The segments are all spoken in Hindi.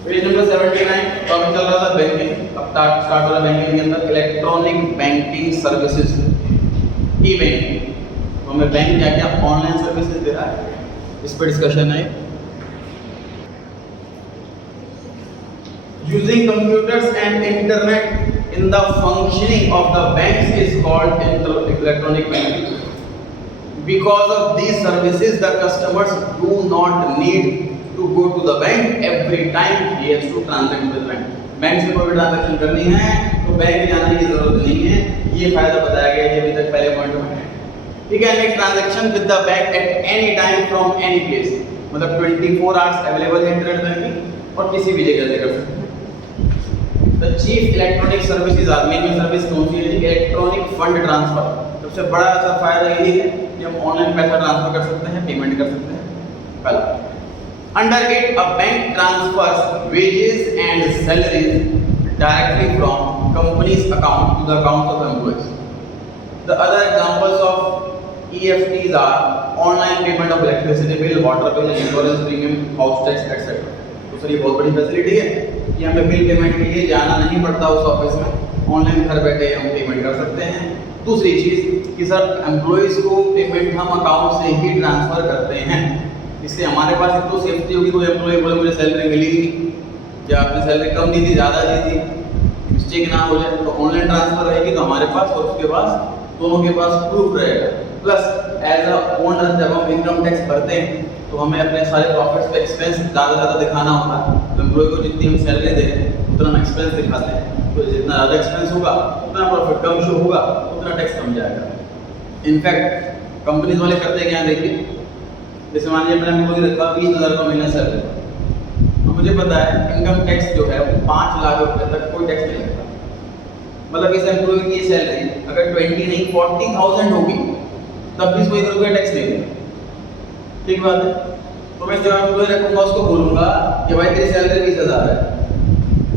पेज नंबर 79 टॉपिक चल रहा था बैंकिंग। अब स्टार्ट हो रहा बैंकिंग के अंदर इलेक्ट्रॉनिक बैंकिंग सर्विसेज, ई बैंकिंग। तो हमें बैंक क्या क्या ऑनलाइन सर्विसेज दे रहा है, इस पर डिस्कशन है। Using computers and internet in the functioning of the bank is called electronic banking. Because of these services, the customers do not need to go to the bank every time he has to transact with bank. Bank से कोई ट्रांजैक्शन करनी है तो बैंक जाने की जरूरत नहीं है। ये फायदा बताया गया है अभी तक पहले पॉइंट में है। ठीक है, next transaction with the bank at any time from any place, मतलब 24 आवर्स अवेलेबल है इंटरनेट बैंकिंग और किसी भी जगह से कर सकते हैं। The chief electronic services are, main service कौन सी है? Electronic fund transfer. सबसे बड़ा सा फायदा यही है कि हम ऑनलाइन पैसा ट्रांसफर कर सकते हैं, पेमेंट कर सकते हैं। पहला, under it a bank transfers wages and salaries directly from companies account to the accounts of employees. The other examples of EFTs are online payment of electricity bill, water bill, insurance premium, house tax etcetera. तो सर ये बहुत बड़ी फैसिलिटी है कि हमें बिल पेमेंट के लिए जाना नहीं पड़ता उस ऑफिस में, ऑनलाइन घर बैठे हम पेमेंट कर सकते हैं। दूसरी चीज़ कि सर एम्प्लॉइज़ को पेमेंट हम अकाउंट से ही ट्रांसफ़र करते हैं, इससे हमारे पास एक तो सेफ्टी होगी। कोई एम्प्लॉय बोले मुझे सैलरी मिली नहीं या आपने सैलरी कम दी थी, ज़्यादा दी थी, मिस्टेक ना हो जाए, तो ऑनलाइन ट्रांसफ़र रहेगी तो हमारे पास और उसके पास दोनों के पास प्रूफ रहेगा। प्लस एज अ ओनर जब हम इनकम टैक्स भरते हैं तो हमें अपने सारे प्रॉफिट्स पे एक्सपेंस ज़्यादा दिखाना होता है। तो एम्प्लॉय को जितनी हम सैलरी दे रहे हैं उतना हम एक्सपेंस दिखाते हैं, तो जितना ज़्यादा एक्सपेंस होगा उतना प्रॉफिट कम शो होगा, उतना टैक्स कम जाएगा। इनफैक्ट कंपनीज वाले करते क्या हैं, देखिए जैसे मान लीजिए मैंने कोई रखा 20,000 का महीना सैलरी, तो मुझे पता है इनकम टैक्स जो है वो 5 लाख रुपए तक कोई टैक्स नहीं लगता। मतलब इस एम्प्लॉय की सैलरी अगर 20 नहीं 40,000 होगी तब भी कोई रुपया टैक्स नहीं देगा। ठीक बात है। तो मैं जो एम्प्लॉय रखूंगा उसको बोलूंगा कि भाई तेरी सैलरी 20,000 है,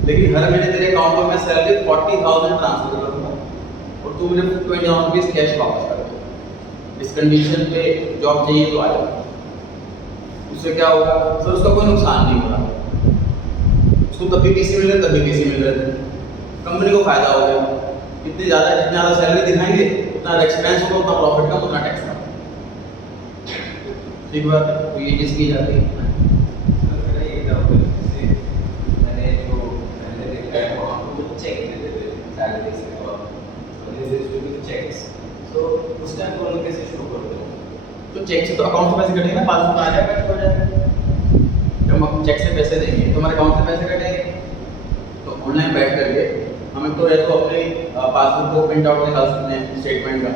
लेकिन हर महीने तेरे अकाउंट में मैं सैलरी 40,000 ट्रांसफर करूंगा और तू मुझे 20,000 रुपीज़ कैश वापस कर दे। इस कंडीशन पे जॉब चाहिए तो आ जाओ। उससे क्या होगा सर? उसका कोई नुकसान नहीं हो रहा, उसको तब भी PC मिल रहा है, तब भी PC मिल रहा है, कंपनी को फायदा हो गया। जितनी ज़्यादा सैलरी दिखाएंगे उतना एक्सपेंस होगा, उतना प्रॉफिट कम, उतना टैक्स कम। ठीक बात है। तो ये चीज़ की जाती है। तो चेक से तो अकाउंट से पैसे कटेंगे ना, पासबुक आ जाएगा, हो जाएगा। जब हम चेक से पैसे देंगे तो हमारे अकाउंट से पैसे कटेंगे। तो ऑनलाइन बैठ करके हमें तो या तो अपने पासबुक को प्रिंट आउट निकाल सकते हैं स्टेटमेंट का,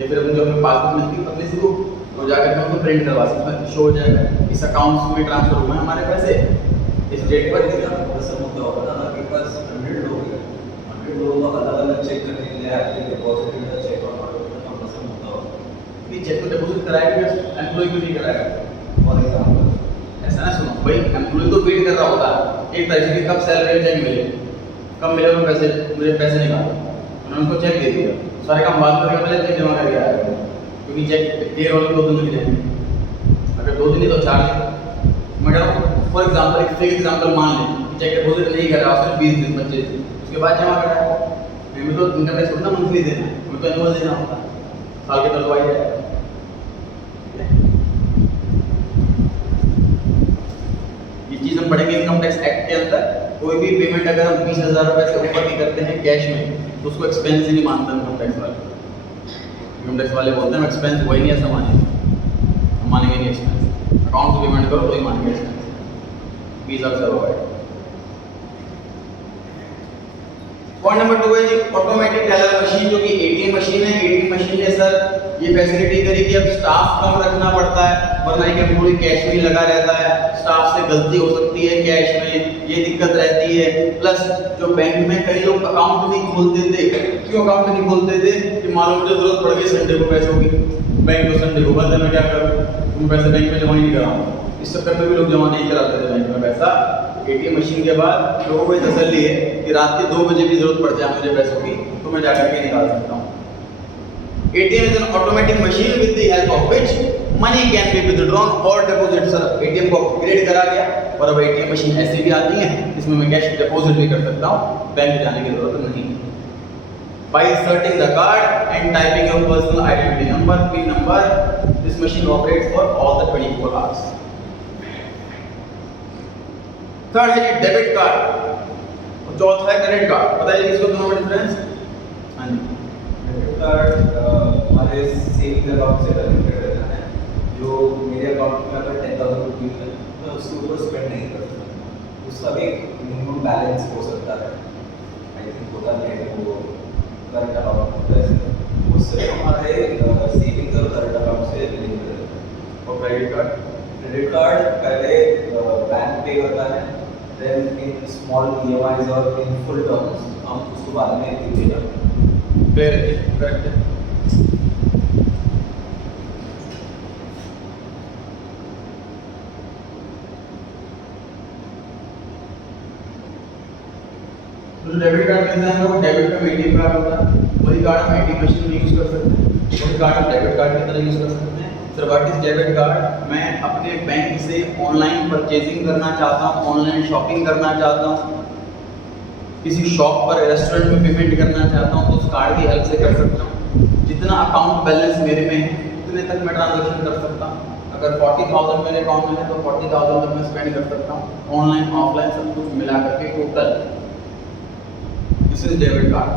या फिर अपनी जो हमें पासबुक मिलती है अपने से तो जाकर के उनको प्रिंट करवा सकते हैं, शो हो जाएगा इस अकाउंट में ट्रांसफर हुए हमारे पैसे इस डेट पर। मुद्दा होता है कि बस 100 लोग हैं, 100 लोगों का अलग-अलग चेक करने के लिए आपके डिपॉजिट का चेक और मुद्दा होता है। ये चेक तो डिपॉजिट कराएगा, एम्प्लॉय को नहीं कराएगा। फॉर एग्जांपल ऐसा ना सुनो भाई, एम्प्लॉय तो वेट कर रहा होता है एक तारीख की कब सैलरी चेक मिले, कब मिले तो पैसे, मुझे पैसे निकालो। उन्होंने उनको चेक दे दिया, सारे काम बात करके पहले चेक जमा करके आया, क्योंकि चेक क्लियर होने 2 दिन लग जाएंगे, अगर 2 दिन नहीं तो 4 दिन। मगर फॉर एग्जांपल एक फेक एग्जांपल मान लें, चेक डिपॉजिट नहीं कर रहा उसने 20 दिन 25 दिन, उसके बाद जमा कराया। हमें तो इनकम टैक्स थोड़ा मंथली देना है, हमें तो एनुअल देना होता है, साल के तलवाई है। ये चीज़ हम पढ़ेंगे इनकम टैक्स एक्ट के अंदर। कोई भी पेमेंट अगर हम 20,000 रुपये से ऊपर की करते हैं कैश में तो उसको एक्सपेंस ही नहीं मानता इनकम टैक्स वाले। इनकम टैक्स वाले बोलते हैं एक्सपेंस वही नहीं, ऐसा मानेंगे, हम मानेंगे नहीं एक्सपेंस। अकाउंट से पेमेंट करो तो ही मानेंगे एक्सपेंस। 20,000 से अवॉइड। पॉइंट नंबर 2 है जी ऑटोमेटिक टेलर मशीन, जो कि ATM मशीन है। ATM मशीन ने सर ये फैसिलिटी करी कि अब स्टाफ कम रखना पड़ता है, वरना एक एम्प्लॉय कैश में ही लगा रहता है, स्टाफ से गलती हो सकती है कैश में, ये दिक्कत रहती है। प्लस जो बैंक में कई लोग अकाउंट नहीं खोलते थे, क्यों अकाउंट नहीं खोलते थे कि मालूम मुझे जरूरत पड़ गई संडे को पैसों की, बैंक तो संडे को बंद है, मैं क्या करूँ, तुम पैसे बैंक में जमा नहीं कराऊँ। इस चक्कर में भी लोग जमा नहीं कराते थे बैंक में पैसा। ATM मशीन के बाद लोगों को तसल्ली है कि रात के 2 बजे भी जरूरत पड़ जाए मुझे पैसों की तो मैं जाकर के निकाल सकता हूँ। ATM is an automatic machine with the help of which money can be withdrawn और डिपॉजिट। सर एटीएम को अपग्रेड करा गया और अब एटीएम मशीन ऐसी भी आती है इसमें मैं कैश डिपॉजिट भी कर सकता हूँ, बैंक जाने की जरूरत नहीं। By inserting the card and typing your personal identity number, PIN number, this machine operates for all the 24 hours. Third है जी डेबिट कार्ड, चौथा है क्रेडिट कार्ड। बताइए इसको दोनों में डिफरेंस। हाँ जी, डेबिट कार्ड हमारे सेविंग अकाउंट से कनेक्टेड रहता है। जो मेरे अकाउंट में अगर 10,000 रुपीज़ है मैं उसके ऊपर स्पेंड नहीं कर सकता, उसका भी मिनिमम बैलेंस हो सकता है। आई थिंक होता नहीं है वो करंट अकाउंट होता है, उससे हमारे सेविंग्स और करंट अकाउंट से लिंक रहता है। और क्रेडिट कार्ड पहले बैंक पे करता है, देन इन स्मॉल EMIs और इन फुल टर्म्स हम उसको बाद में दे जाते हैं। करेक्ट है। तो डेबिट कार्ड कहते हैं वो डेबिट का एटीएम कार्ड होता है, वही कार्ड हम एटीएम मशीन में यूज कर सकते हैं, वही कार्ड हम डेबिट कार्ड की तरह यूज कर सकते हैं। Sir what is debit card? मैं अपने बैंक से ऑनलाइन परचेजिंग करना चाहता हूँ, ऑनलाइन शॉपिंग करना चाहता हूँ, किसी शॉप पर रेस्टोरेंट में पेमेंट करना चाहता हूँ तो उस कार्ड की हेल्प से कर सकता हूँ। जितना अकाउंट बैलेंस मेरे में है उतने तक मैं ट्रांजेक्शन कर सकता हूँ। अगर 40,000 मेरे अकाउंट में है तो 40,000 तक मैं स्पेंड कर सकता हूँ, ऑनलाइन ऑफलाइन सब कुछ मिला करके total. This is debit card.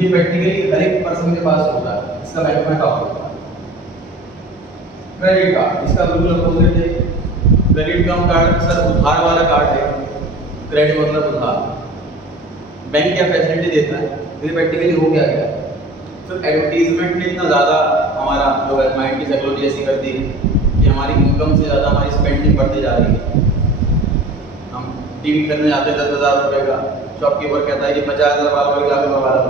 ये प्रैक्टिकली हर एक पर्सन के पास होता है, इसका बैंक में अकाउंट होता है। क्रेडिट कार्ड इसका बिल्कुल अपोजिट है। क्रेडिट कार्ड सर उधार वाला कार्ड है, क्रेडिट मतलब उधार। बैंक क्या फैसिलिटी देता है, ये प्रैक्टिकली हो क्या गया। तो एडवर्टीजमेंट में इतना ज़्यादा हमारा जो है माइंड की साइकोलॉजी ऐसी करती है कि हमारी इनकम से ज़्यादा हमारी स्पेंडिंग बढ़ती जा रही है। हम टीवी खरीदने जाते हैं 10,000 रुपये का, शॉपकीपर कहता है कि 50,000 वाला 1 लाख रुपये वाला,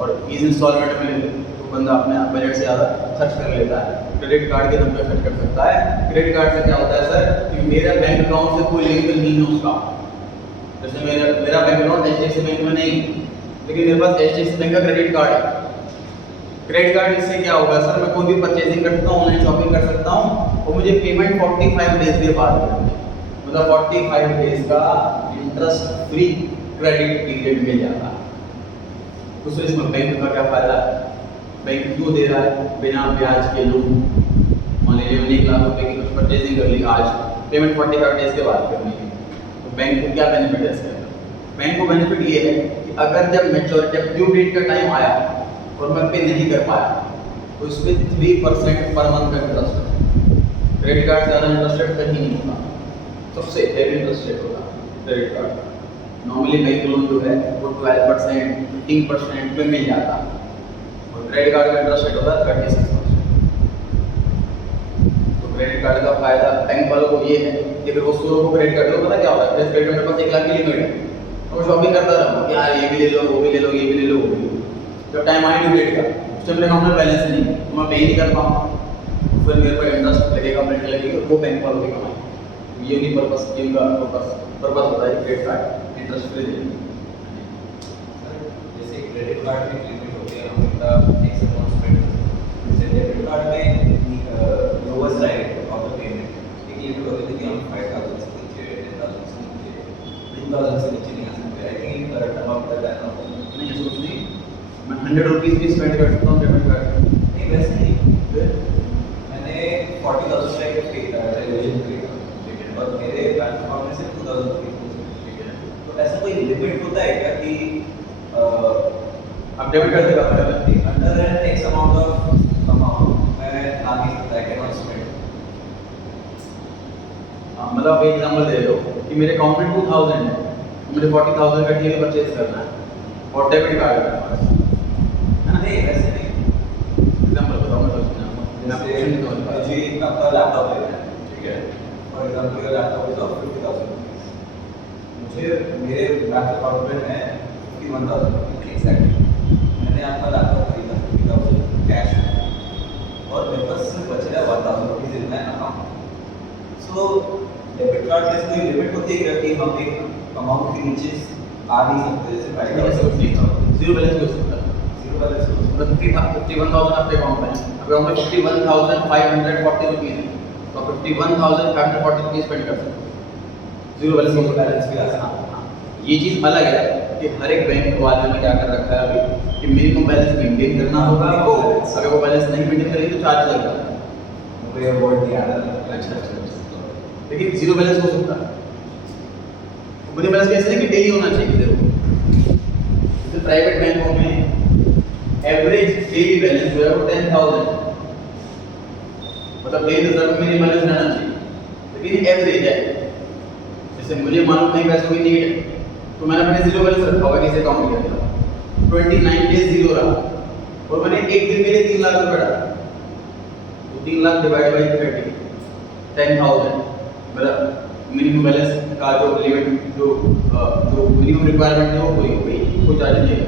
और इस इंस्टॉलमेंट में ले ले तो बंदा अपने बजट से ज़्यादा खर्च कर लेता है। क्रेडिट कार्ड के दम पे खर्च कर सकता है। क्रेडिट कार्ड से क्या होता है सर कि मेरा बैंक अकाउंट से कोई लिंक नहीं है उसका। जैसे मेरा बैंक अकाउंट HDFC बैंक में नहीं, लेकिन मेरे पास HDFC बैंक का क्रेडिट कार्ड है। क्रेडिट कार्ड इससे क्या होगा सर, मैं कोई भी परचेजिंग कर सकता हूँ, ऑनलाइन शॉपिंग कर सकता हूँ और मुझे पेमेंट 45 डेज के बाद करनी है। मतलब 45 डेज का इंटरेस्ट फ्री क्रेडिट पीरियड मिल जाता है। उससे इसमें बैंक का क्या फायदा है, बैंक क्यों दे रहा है बिना ब्याज के लोन। मान लीजिए मैंने 1 लाख रुपए की कुछ परचेजिंग कर ली, आज पेमेंट 45 डेज के बाद करनी है, तो बैंक को क्या बेनिफिट है इसके अंदर? बैंक को बेनिफिट ये है कि अगर जब मैच्योरिटी जब ड्यू डेट का टाइम आया और मैं पे नहीं कर पाया तो इस पर 3% पर मंथ का इंटरेस्ट है। क्रेडिट कार्ड ज़्यादा इंटरेस्ट रेट कहीं नहीं होता, सबसे हेवी इंटरेस्ट रेट होता है क्रेडिट कार्ड का। नॉर्मली बैंक लोन जो है वो 12%, 15% पे मिल जाता है और क्रेडिट कार्ड का इंटरेस्ट रेट होता है 36%। तो क्रेडिट कार्ड का फायदा बैंक वालों को ये है कि अगर वो 100 को क्रेडिट कार्ड लो, पता क्या होता है, क्रेडिट कार्ड मेरे पास 1 लाख की लिमिट है तो मैं शॉपिंग करता रहूँ कि यार ये भी ले लो, वो भी ले लो, ये भी ले लो, वो भी ले लो। जब टाइम आए ड्यू डेट का उस टाइम मेरे अकाउंट में बैलेंस नहीं है तो मैं पे नहीं कर पाऊँगा, फिर मेरे पर इंटरेस्ट लगेगा, पेनल्टी लगेगी, वो बैंक वालों की कमाई। ये नहीं पर्पस, इनका पर्पस होता है क्रेडिट कार्ड इंटरेस्ट फ्री देने। जैसे क्रेडिट कार्ड में लिमिट होती है, हम इतना फिक्स अमाउंट स्पेंड करते हैं। जैसे डेबिट कार्ड में lowest right of the payment एक लिमिट होती है कि हम 5,000 से नीचे, 10,000 से नीचे, 2,000 से नीचे नहीं आ सकते। आई थिंक करेक्ट अमाउंट का रहना होता है। नहीं ऐसा कुछ नहीं, मैं 100 रुपीज़ भी स्पेंड कर सकता हूँ डेबिट कार्ड। नहीं वैसे नहीं, मैंने 40,000 का एक टेलीविजन खरीदा, ठीक है, और मेरे बैंक अकाउंट में सिर्फ 2,000 रुपीज़, ठीक है। तो ऐसा कोई लिमिट होता है क्या कि आप डेबिट कार्ड से बात कर रहे हैं under an X amount of amount मैं ना नहीं सकता है, कैन नॉट स्पेंड? मतलब आप एग्जांपल दे रहे हो कि मेरे अकाउंट में 2,000 है, मुझे 40,000 का टीवी परचेज करना है और डेबिट कार्ड है मेरे पास, है ना? नहीं वैसे नहीं। एग्जांपल बताओ, मैं समझ जैसे मुझे आपका लैपटॉप लेना है, ठीक है। For example your laptop is of 50,000 rupees, मुझे मेरे बैंक अकाउंट में है 51,000 रुपीज़ एग्जैक्टली। मैंने आपका लैपटॉप खरीदा 50,000 कैश में और मेरे पास सिर्फ बच रहा है 1,000 rupees in my account. So debit card में कोई लिमिट होती है क्या कि हम एक अमाउंट के नीचे आ नहीं सकते, जैसे 5,000 नहीं जीरो बैलेंस भी हो सकता है। जीरो बैलेंस हो सकता मतलब 51,000 आपके अकाउंट में है, अकाउंट में 51,540 रुपीज है, तो 51,540 रुपीज स्पेंड कर सकते हो। जीरो बैलेंस हो सकता है। बैलेंस भी आ सकता है। हाँ, ये चीज़ अलग है कि हर एक बैंक वाले ने क्या कर रखा है अभी कि मिनिमम बैलेंस मेंटेन करना होगा आपको, अगर वो बैलेंस नहीं मेंटेन करेंगे तो चार्ज लगेगा। मुझे ये वर्ड नहीं आ रहा। अच्छा, लेकिन जीरो बैलेंस हो सकता है। जीरो बैलेंस कैसे नहीं कि डेली होना चाहिए, देखो जैसे प्राइवेट बैंकों में एवरेज डेली बैलेंस जो है वो 10,000, मतलब डेली रिजर्व में बैलेंस रहना चाहिए, लेकिन एवरेज है। जैसे मुझे मालूम नहीं पैसों की नीड है तो मैंने अपने जीरो बैलेंस रखा हुआ किसी अकाउंट के अंदर, 29 डेज जीरो रहा और मैंने एक दिन के लिए 3 लाख रुपए डाला, तो 3 लाख डिवाइड बाई 30, 10,000 मेरा मिनिमम बैलेंस का जो लिमिट जो मिनिमम रिक्वायरमेंट है वो पूरी हो गई, कोई चार्ज नहीं है।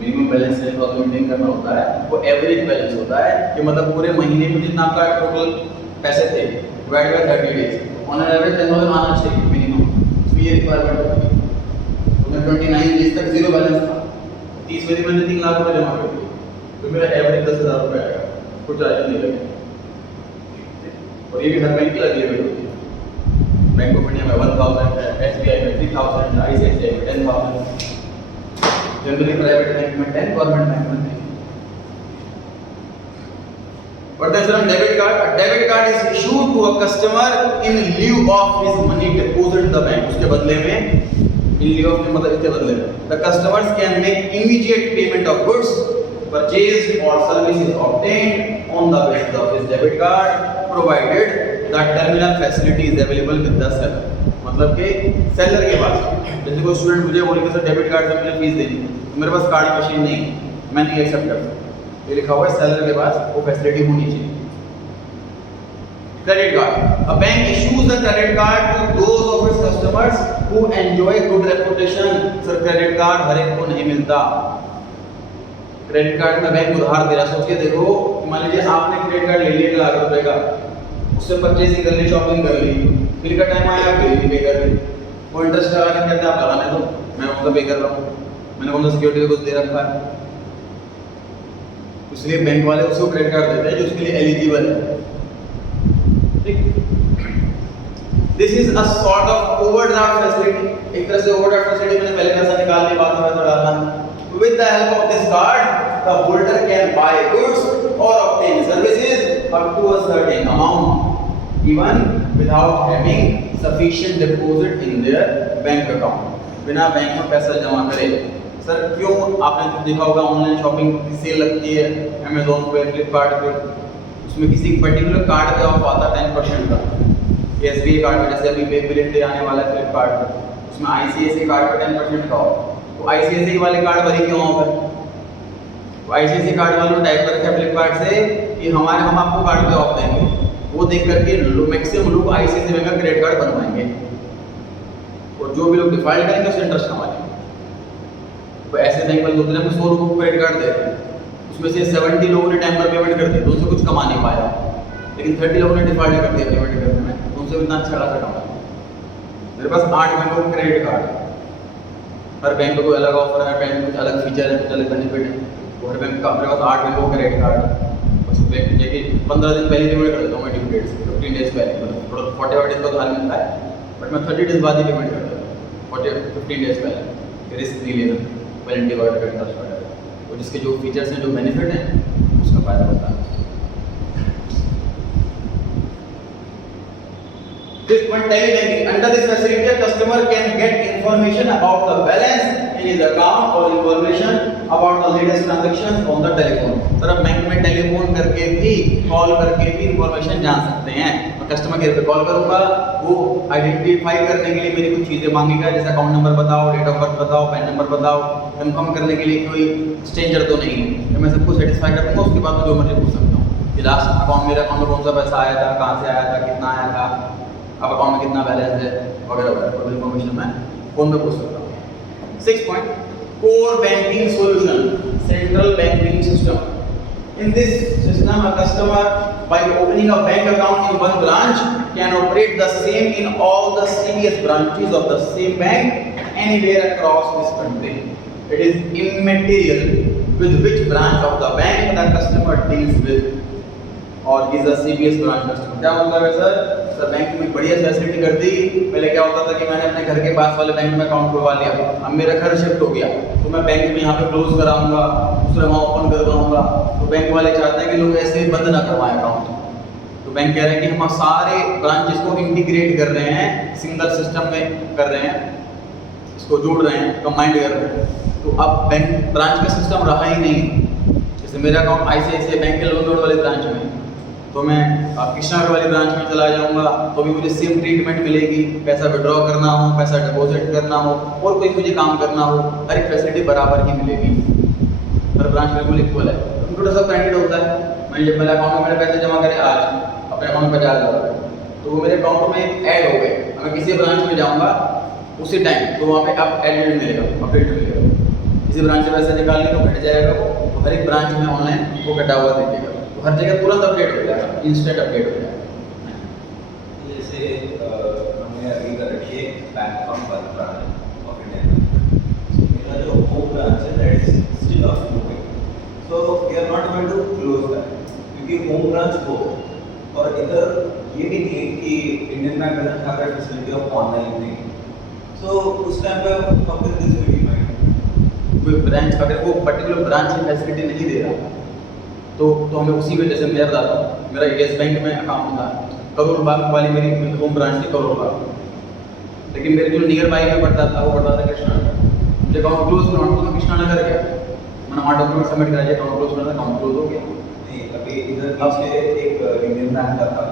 मिनिमम बैलेंस है तो मेंटेन करना होता है, वो एवरेज बैलेंस होता है कि मतलब पूरे महीने में जितना आपका टोटल पैसे थे divide by 30 days, on an average 10,000 आना चाहिए मिनिमम, इसमें ये रिक्वायरमेंट होती है। तो मैं 29 डेज तक जीरो बैलेंस था, 30वें दिन मैंने 3 लाख रुपए जमा कर दिए, तो मेरा एवरेज 10,000 रुपए आएगा, कोई चार्ज नहीं लगेगा। और ये भी हर बैंक की अलग लिमिट होती है। बैंक ऑफ इंडिया में 1,000 है, एसबीआई में 3,000 है, आईसीआईसीआई में 10,000, जनरली प्राइवेट बैंक में 10, गवर्नमेंट बैंक में नहीं। But then sir, debit card. A debit card is issued to a customer in lieu of his money deposit in the bank. उसके बदले में, in lieu of मतलब इसके बदले में, the customers can make immediate payment of goods purchased or services obtained on the basis of his debit card, provided the terminal facility is available with the seller. मतलब कि सेलर के पास, जैसे कोई स्टूडेंट मुझे बोले कि सर डेबिट कार्ड से मुझे फीस देनी है, तो मेरे पास कार्ड मशीन नहीं है, मैं नहीं एक्सेप्ट कर सकता, ये लिखा हुआ है सेलर के पास वो फैसिलिटी होनी चाहिए। Credit card, a bank issues a credit card to those of its customers who enjoy good reputation. Sir credit card हर एक को नहीं मिलता। क्रेडिट कार्ड में बैंक उधार दे रहा, सोच के देखो, मान लीजिए आपने क्रेडिट कार्ड ले लिया 1 लाख रुपए का, उससे परचेसिंग कर ली, शॉपिंग कर ली, बिल का टाइम आया बिल भी पे कर ली, वो इंटरेस्ट लगा के कहते हैं आप लगाने दो, मैं उनका पे कर रहा हूँ, मैंने कौन सा सिक्योरिटी कुछ दे रखा है, इसलिए बैंक वाले उसको क्रेडिट कार्ड देते हैं जो उसके लिए एलिजिबल है। ठीक, this is a sort of overdraft facility, एक तरह से ओवरड्राफ्ट फैसिलिटी, मैंने पहले पैसा निकाल लिया बाद में पैसा डालना। With the help of this card, the holder can buy goods or obtain services up to a certain amount, even without having sufficient deposit in their bank account. बिना बैंक में पैसा जमा करे। सर क्यों, आपने देखा होगा ऑनलाइन शॉपिंग की सेल लगती है अमेज़न पे, फ्लिपकार्ट पे, उसमें किसी पर्टिकुलर कार्ड पे ऑफ आता है 10% का, एसबीआई कार्ड पे, जैसे अभी पे बिलियन डे आने वाला है फ्लिपकार्ट पे, उसमें आईसीआईसीआई कार्ड पे 10% का ऑफ। तो आईसीआईसीआई वाले कार्ड पर ही क्यों ऑफ है? तो आईसीआईसीआई कार्ड वालों ने टाइप कर रखा है फ्लिपकार्ट से कि हम आपको कार्ड पे ऑफ देंगे, वो देख करके मैक्सिमम लोग आईसीआईसीआई बैंक का क्रेडिट कार्ड बनवाएंगे और जो भी लोग डिफॉल्ट करेंगे उससे इंटरेस्ट कमा लेंगे। तो ऐसे बैंक वाले होते हैं, हम 100 लोगों को क्रेडिट कार्ड दे रहे हैं, उसमें से 70 लोगों ने टाइम पर पेमेंट कर दी तो उनसे कुछ कमा नहीं पाया, लेकिन 30 लोगों ने डिफॉल्ट कर दिया पेमेंट करने में, तो उनसे इतना अच्छा खासा कमा। मेरे पास 8 बैंकों का क्रेडिट कार्ड, हर बैंक को कोई अलग ऑफर है, बैंक कुछ अलग फीचर है, कुछ अलग बेनिफिट है, तो हर बैंक का, मेरे पास 8 बैंकों का क्रेडिट कार्ड है। बस बैंक देखिए 15 दिन पहले पेमेंट कर देता हूँ मैं, ड्यू डेट से 15 डेज पहले, मतलब थोड़ा 45 डेज का उधार मिलता है, बट मैं 30 डेज बाद ही पेमेंट कर देता हूँ, 15 डेज पहले, रिस्क नहीं लेना, वारंटी वगैरह का इंटरेस्ट वगैरह, तो जिसके जो फीचर्स हैं, जो बेनिफिट हैं, उसका फायदा होता है। This one telebanking. Under this facility, a customer can get information about the balance in his account or information about the latest transactions on the telephone. Sir अब बैंक में टेलीफोन करके भी, कॉल करके भी इंफॉर्मेशन जान सकते हैं। मैं कस्टमर केयर पे कॉल करूंगा, वो आइडेंटिफाई करने के लिए मेरी कुछ चीज़ें मांगेगा, जैसे अकाउंट नंबर बताओ, डेट ऑफ बर्थ बताओ, पैन नंबर बताओ, कंफर्म करने के लिए कोई स्ट्रेंजर तो नहीं है, तो मैं सबको सेटिस्फाई कर दूंगा, उसके बाद मैं जो मर्जी पूछ सकता हूँ कि लास्ट अकाउंट, मेरे अकाउंट में कौन सा पैसा आया था, कहाँ से आया था, कितना आया था, अब अकाउंट में कितना बैलेंस है वगैरह वगैरह, तो इन्फॉर्मेशन मैं फोन पे पूछ सकता हूँ। 6 point, core banking solution, central banking system. In this system, a customer, by opening a bank account in one branch, can operate the same in all the CBS branches of the same bank anywhere across this country. It is immaterial with which branch of the bank the customer deals with or is a CBS branch customer. क्या मतलब है सर? सर बैंक में बढ़िया फैसिलिटी कर दी। पहले क्या होता था कि मैंने अपने घर के पास वाले बैंक में अकाउंट खुलवा लिया, अब मेरा घर शिफ्ट हो गया तो मैं बैंक में यहाँ पे क्लोज कराऊंगा, दूसरा वहाँ ओपन करवाऊंगा। तो बैंक वाले चाहते हैं कि लोग ऐसे बंद ना करवाएं अकाउंट। तो बैंक कह रहे हैं कि हम सारे ब्रांचेस को इंटीग्रेट कर रहे हैं, सिंगल सिस्टम में कर रहे हैं, इसको जोड़ रहे हैं, कंबाइंड कर रहे हैं। तो अब बैंक ब्रांच का सिस्टम रहा ही नहीं। जैसे मेरा अकाउंट ICICI बैंक के लोन वाले ब्रांच में, तो मैं कृष्णा वाली ब्रांच में चला जाऊंगा तो भी मुझे सेम ट्रीटमेंट मिलेगी। पैसा विड्रॉ करना हो, पैसा डिपॉजिट करना हो और कोई मुझे काम करना हो, हर एक फैसिलिटी बराबर ही मिलेगी। हर ब्रांच बिल्कुल इक्वल है। कंप्यूटर सब ब्रांडेड होता है। मैं जब मेरे अकाउंट में मैंने पैसे जमा करे आज अपने अकाउंट में 50,000 तो वो मेरे अकाउंट में ऐड हो गए। अगर किसी ब्रांच में जाऊंगा उसी टाइम तो वहाँ पे अब एडेड मिलेगा, अपडेट मिलेगा। किसी ब्रांच से पैसे निकालने तो घट जाएगा वो, तो हर एक ब्रांच में ऑनलाइन वो घटा हुआ दिखेगा। तो हर जगह तुरंत अपडेट हो जाएगा, इंस्टेंट अपडेट हो जाएगा। जैसे हमने अभी कर रखी है बैंक अकाउंट पर ब्रांच ऑफ इंडिया। मेरा जो होम ब्रांच है that is still of moving, so we are not going to close that क्योंकि होम ब्रांच को और इधर ये भी नहीं है कि Indian Bank doesn't have that facility of online thing. सो उस टाइम पे how can this be defined? कोई ब्रांच अगर वो पर्टिकुलर ब्रांच की फैसिलिटी नहीं दे रहा तो हमें उसी में, जैसे मैं बताता हूँ, मेरा येस बैंक में अकाउंट था, करोड़ बाग वाली मेरी होम ब्रांच थी करोड़ बाग, लेकिन मेरे जो नियर बाई में पड़ता था वो पड़ता था कृष्णा नगर। मुझे अकाउंट क्लोज करना तो मैं कृष्णा नगर गया, मैंने वहाँ डॉक्यूमेंट सबमिट करा, अकाउंट क्लोज करना, अकाउंट क्लोज हो गया। नहीं, अभी इधर पीछे एक इंडियन बैंक का था,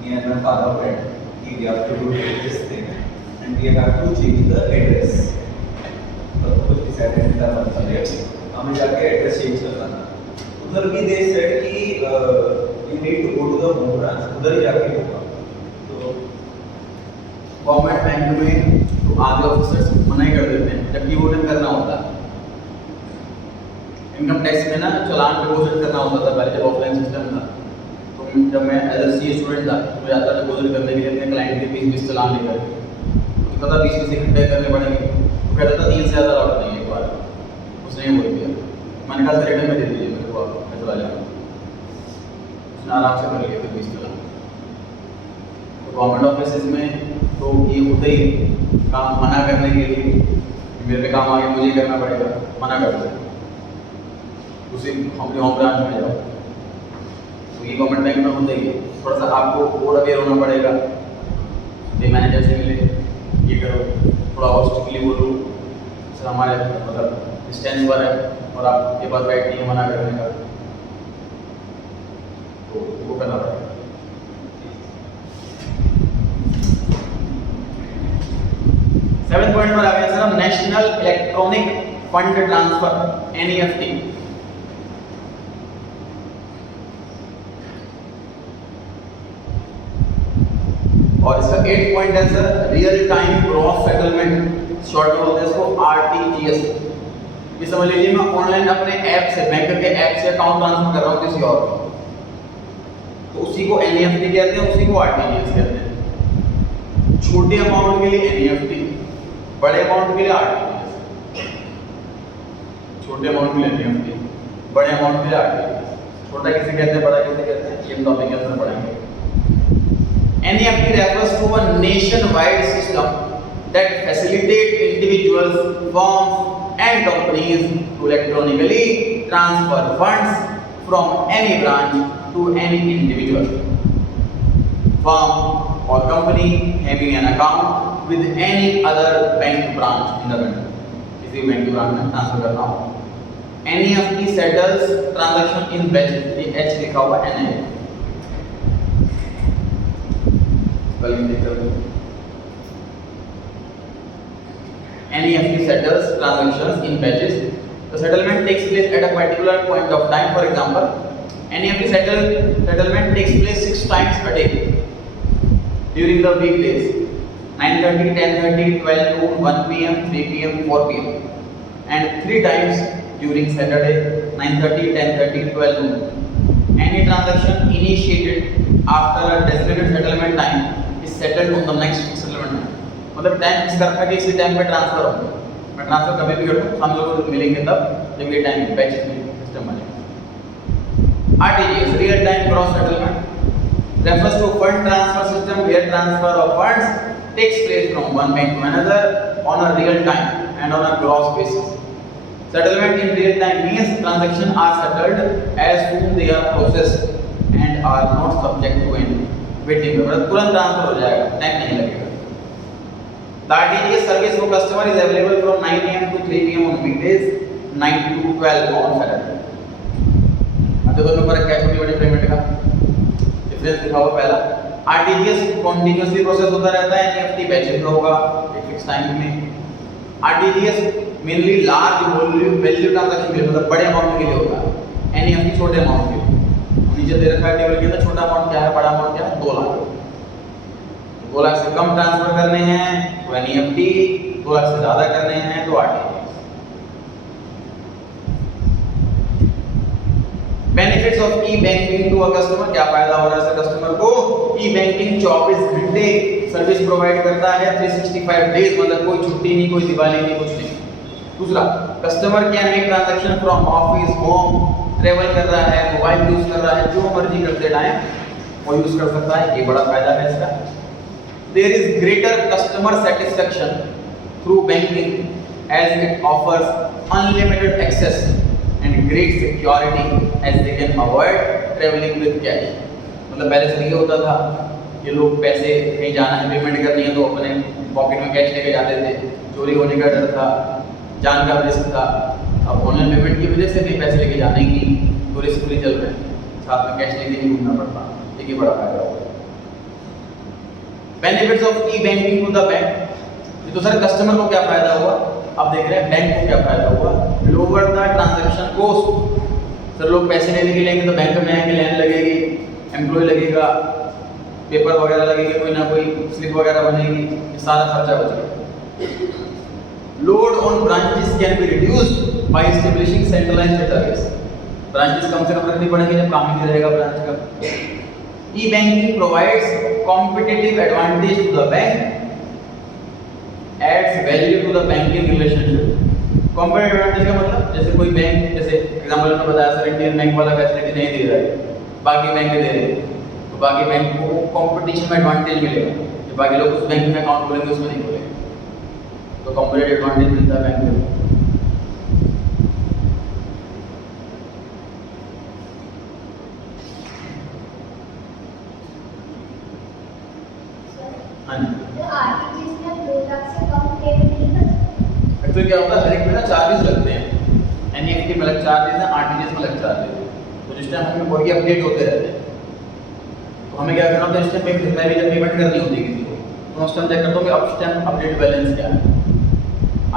me and my father friend, कि we have to do this thing and we have to change the address। तो कुछ डिसाइड नहीं था मतलब हमें जाके एड्रेस चेंज करना था। उधर भी दे सेड कि you need to go to the home branch, उधर ही जाके होगा। तो गवर्नमेंट बैंक में तो आधे ऑफिसर्स मना ही कर देते हैं, जबकि वो नहीं करना होता। इनकम टैक्स में ना चालान डिपॉजिट करना होता था पहले, जब ऑफलाइन सिस्टम था। तो जब मैं एज ए CA स्टूडेंट था तो जाता डिपॉजिट करने के लिए अपने क्लाइंट के 20-20 चालान लेकर, तो पता 20-20 इकट्ठे करने पड़ेंगे, तो कहता था 3 से ज़्यादा लौट नहीं एक बार। उसने ये बोल दिया, मैंने कहा रिटर्न में दे दीजिए मेरे को, आप मैं चला जाऊँगा। उसने आराम से कर लिया फिर 20 चालान। तो गवर्नमेंट ऑफिस में तो ये होता ही काम मना करने के लिए, मेरे पे काम आगे मुझे करना पड़ेगा, मना कर दो उसी अपने होम ब्रांच में जाओ। तो ये गवर्नमेंट बैंक में होता ही है। थोड़ा सा आपको और अवेयर होना पड़ेगा, ये मैनेजर से मिले, ये करो, थोड़ा और स्ट्रिक्टली बोलो, सर हमारे मतलब डिस्टेंस पर है और आपके पास राइट नहीं है मना करने का, तो वो करना पड़ेगा। सेवन पॉइंट पर आ गया sir, national electronic fund transfer NEFT। और इसका 8 पॉइंट है sir, real time gross settlement, short में बोलते हैं इसको RTGS। ये समझ लीजिए मैं ऑनलाइन अपने ऐप से, बैंक के ऐप से अकाउंट ट्रांसफर कर रहा हूँ किसी और को, तो उसी को NEFT कहते हैं, उसी को RTGS कहते हैं। छोटे अमाउंट के लिए NEFT, बड़े अमाउंट के लिए RTGS। छोटे अमाउंट के लिए NEFT, बड़े अमाउंट के लिए RTGS। छोटा किसे कहते हैं, बड़ा किसे कहते हैं, ये टॉपिक के अंदर पढ़ेंगे। NEFT refers to a nationwide system that facilitates individuals, firms and companies to electronically transfer funds from any branch to any individual, firm or company having an account with any other bank branch in the country। किसी बैंक की ब्रांच में ट्रांसफर करना हो। NEFT settles transaction in batches, ये H लिखा हुआ है NA। NEFT settles transactions in batches. The settlement takes place at a particular point of time. For example, NEFT settlement takes place 6 times a day during the weekdays: 9:30, 10:30, 12 noon, 1 p.m., 3 p.m., 4 p.m. and 3 times during Saturday: 9:30, 10:30, 12 noon. Any transaction initiated after a designated settlement time is settled on the next settlement time। मतलब टाइम फिक्स कर रखा कि इसी टाइम पे ट्रांसफर होगा, मैं ट्रांसफर कभी भी करूँ हम लोग मिलेंगे तब जब ये टाइम बैचेस में सिस्टम बनेगा। RTGS real time gross settlement refers to fund transfer system where transfer of funds takes place from one bank to another on a real time and on a gross basis. Settlement in real time means transactions are settled as soon they are processed and are not subject to any waiting. मतलब तुरंत ट्रांसफर हो जाएगा, टाइम नहीं लगेगा। The RTGS service for customer is available from 9 AM to 3 PM on weekdays, 9 to 12 on Saturday. अब देखो दोनों फर्क क्या है छोटी बड़ी पेमेंट का डिफरेंस दिखा हुआ पहला। RTGS कंटिन्यूअसली प्रोसेस होता रहता है, NEFT बैचेस में होगा एक फिक्स टाइम में। RTGS mainly large volume value transaction के लिए मतलब बड़े अमाउंट के लिए होता है, NEFT छोटे अमाउंट के लिए। नीचे दे रखा है टेबल के अंदर छोटा अमाउंट क्या है, बड़ा अमाउंट क्या है, 2 लाख। 2 लाख से कम ट्रांसफर करने हैं तो NEFT, 2 लाख से ज़्यादा करने हैं तो RTGS। Benefits of e banking to a customer, क्या फायदा हो रहा है कस्टमर को? ई बैंकिंग 24 घंटे सर्विस प्रोवाइड करता है, 365 डेज, मतलब कोई छुट्टी नहीं, कोई दिवाली नहीं, कुछ नहीं। दूसरा, customer can make transaction from office, home, travel कर रहा है, मोबाइल यूज कर रहा है, जो मर्जी करते टाइम वो यूज कर सकता है, ये बड़ा फायदा है इसका। There is greater customer satisfaction through banking as it offers unlimited access and great security as they can avoid traveling with cash। मतलब पहले से ये होता था कि लोग पैसे कहीं जाना है पेमेंट करनी है तो अपने पॉकेट में कैश लेके जाते थे, चोरी होने का डर था, जान का रिस्क था। अब ऑनलाइन पेमेंट की वजह से भी पैसे लेके जाने की तो रिस्क फ्री चल रहे हैं, साथ में कैश लेके नहीं घूमना पड़ता, ये बड़ा फायदा होगा। Benefits of e banking to the bank, ये तो सर कस्टमर को क्या फायदा हुआ, अब देख रहे हैं बैंक को क्या फायदा हुआ। Lower the transaction cost, sir लोग पैसे लेने के लिए तो बैंक में आएंगे, लाइन लगेगी, एम्प्लॉय लगेगा, पेपर वगैरह लगेगी, कोई ना कोई स्लिप वगैरह बनेगी, ये सारा खर्चा बचेगा। Load on branches can be reduced by establishing centralised database, branches कम से कम रखनी पड़ेंगी जब काम ही नहीं रहेगा ब्रांच का। E banking provides competitive advantage to the bank, adds value to the banking relationship। competitive advantage का मतलब जैसे कोई बैंक, जैसे एग्जांपल में बताया सर इंडियन बैंक वाला फैसिलिटी नहीं दे रहा है, बाकी बैंक दे रहे हैं, तो बाकी बैंक को कंपटीशन में एडवांटेज मिलेगा, जो बाकी लोग उस बैंक में अकाउंट खोलेंगे उसमें नहीं खोलेंगे, तो कंपटीटिव एडवांटेज मिलता है बैंक को। तो क्या होता है हर एक में ना चार्जेस लगते हैं, NEFT में अलग चार्जेस हैं, RTGS में अलग चार्जेस हैं। तो जिस टाइम हमें कोई अपडेट होते रहते हैं तो हमें क्या करना होता है, इस टाइम मैं भी जब पेमेंट करनी होती है किसी को तो उस टाइम चेक करता हूँ कि उस टाइम अपडेट बैलेंस क्या है,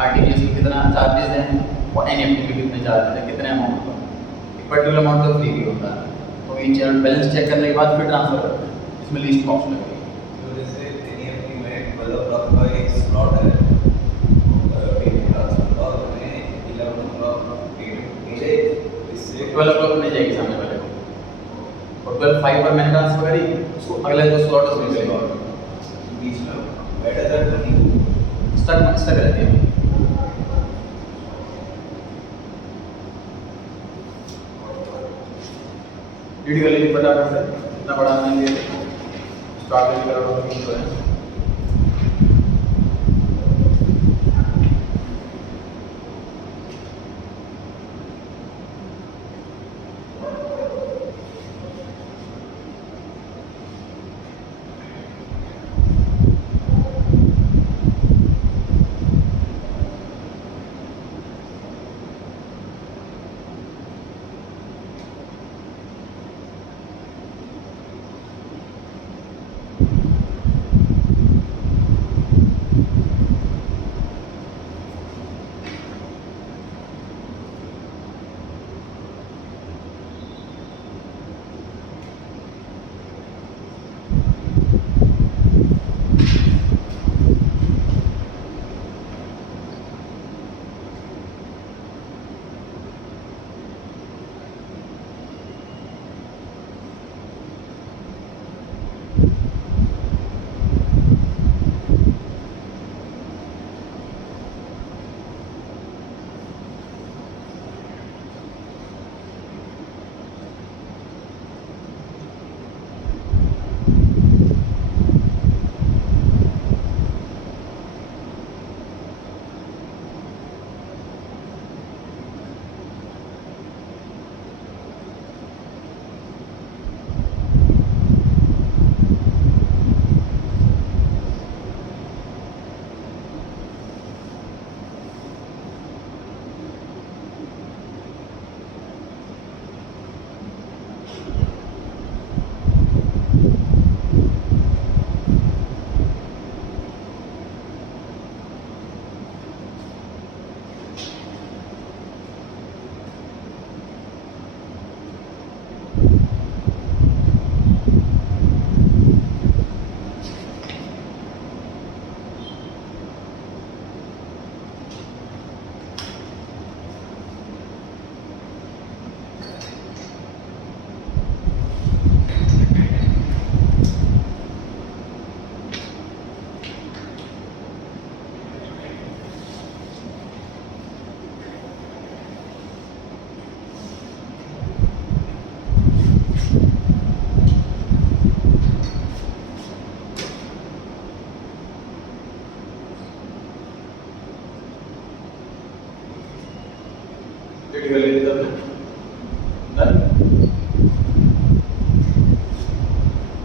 RTGS में कितना चार्जेस हैं और NEFT में कितने चार्जेस हैं, कितने अमाउंट का, एक पर्टिकुलर अमाउंट का फ्री भी होता है, तो ये बैलेंस चेक करने के बाद फिर ट्रांसफर करते हैं, इसमें लीस्ट कॉस्ट लगेगी। तो जैसे NEFT में 12 o'clock का एक स्लॉट है, 12 o'clock नहीं जाएगी सामने वाले को, और 12:05 पर मैंने ट्रांसफर करी, उसको अगले 2 स्लॉट उसमें मिलेगा, बीच में बैठ जाता है, स्टक रहती है। रीड कर लीजिए फटाफट से, इतना बड़ा नहीं दे स्टार्ट करो।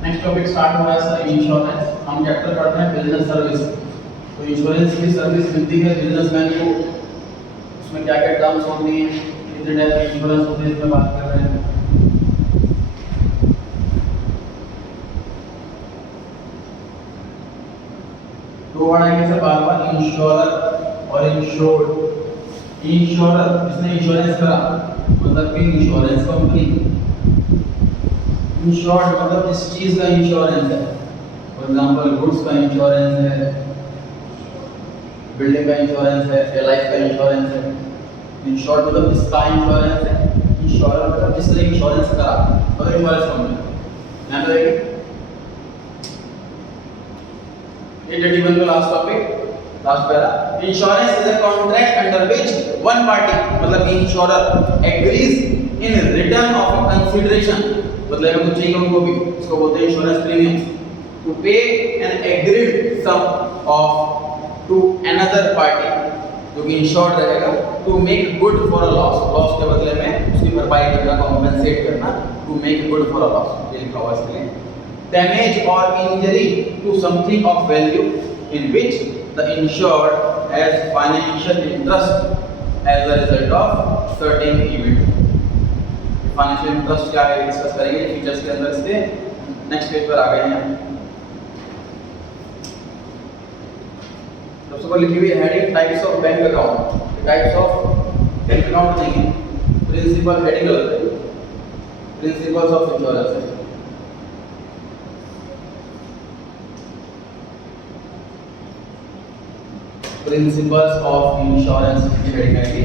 नेक्स्ट टॉपिक स्टार्ट हो रहा है सर इंश्योरेंस। हम चैप्टर पढ़ते हैं बिजनेस सर्विस। तो इंश्योरेंस की सर्विस मिलती है बिजनेसमैन को, उसमें क्या क्या टर्म्स होती हैं, कितने टाइप के इंश्योरेंस होते हैं, इसमें बात कर रहे हैं। दो वर्ड आएंगे सर बार बार, इंश्योरर और इंश्योर्ड। इंश्योरर जिसने इंश्योरेंस करा मतलब कि इंश्योरेंस कंपनी। इंश्योर्ड मतलब जिस चीज का इंश्योरेंस है, फॉर एग्जांपल गुड्स का इंश्योरेंस है, बिल्डिंग का इंश्योरेंस है, या लाइफ का इंश्योरेंस है। इंश्योर्ड मतलब जिसका इंश्योरेंस है, इंश्योरर मतलब जिसने इंश्योरेंस करा मतलब इंश्योरेंस कंपनी। ध्यान रखिए ये 81 का last topic, last para. Insurance is a contract under which one party मतलब insurer agrees in return of a consideration, मतलब कुछ चाहिए उनको भी, इसको बोलते हैं insurance premium, to pay an agreed sum of to another party जो कि इंश्योर्ड रहेगा, to make good for a loss, loss के बदले में उसकी भरपाई करना, कॉम्पेंसेट करना, to make good for a loss, ये लिखा हुआ है इसके लिए। Damage or injury to something of value in which the insured has financial interest as a result of certain event. Financial interest क्या है डिस्कस करेंगे फीचर्स के अंदर इसके। नेक्स्ट पेज पर आ गए हैं। सबसे पहले लिखी हुई heading types of bank account. Types of bank account नहीं है, प्रिंसिपल हेडिंग गलत है, प्रिंसिपल्स ऑफ इंश्योरेंस है। प्रिंसिपल्स ऑफ इंश्योरेंस की हेडिंग आएगी।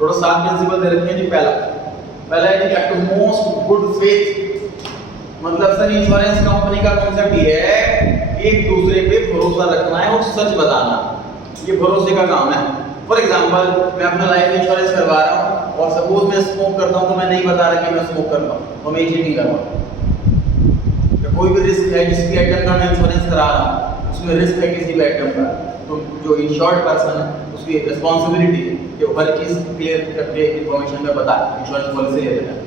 थोड़ा 7 प्रिंसिपल दे रखे हैं जी। पहला है कि एटमोस्ट गुड फेथ, मतलब सर इंश्योरेंस कंपनी का कांसेप्ट ये है एक दूसरे पे भरोसा रखना है और सच बताना, ये भरोसे का काम है। फॉर एग्जांपल मैं अपना लाइफ इंश्योरेंस करवा रहा हूँ और सपोज मैं स्मोक करता हूँ तो मैं नहीं बता रहा कि मैं स्मोक करता हूँ, तो मैं चीटिंग कर रहा हूँ। कोई भी रिस्क है जिसकी आइटम का मैं इंश्योरेंस करा रहा हूँ, उसमें रिस्क है किसी भी आइटम का, तो जो इंश्योर्ड पर्सन है उसकी रिस्पॉन्सिबिलिटी है कि हर चीज़ क्लियर करके इन्फॉर्मेशन में बताए, इंश्योरेंस पॉलिसी ले लेना है।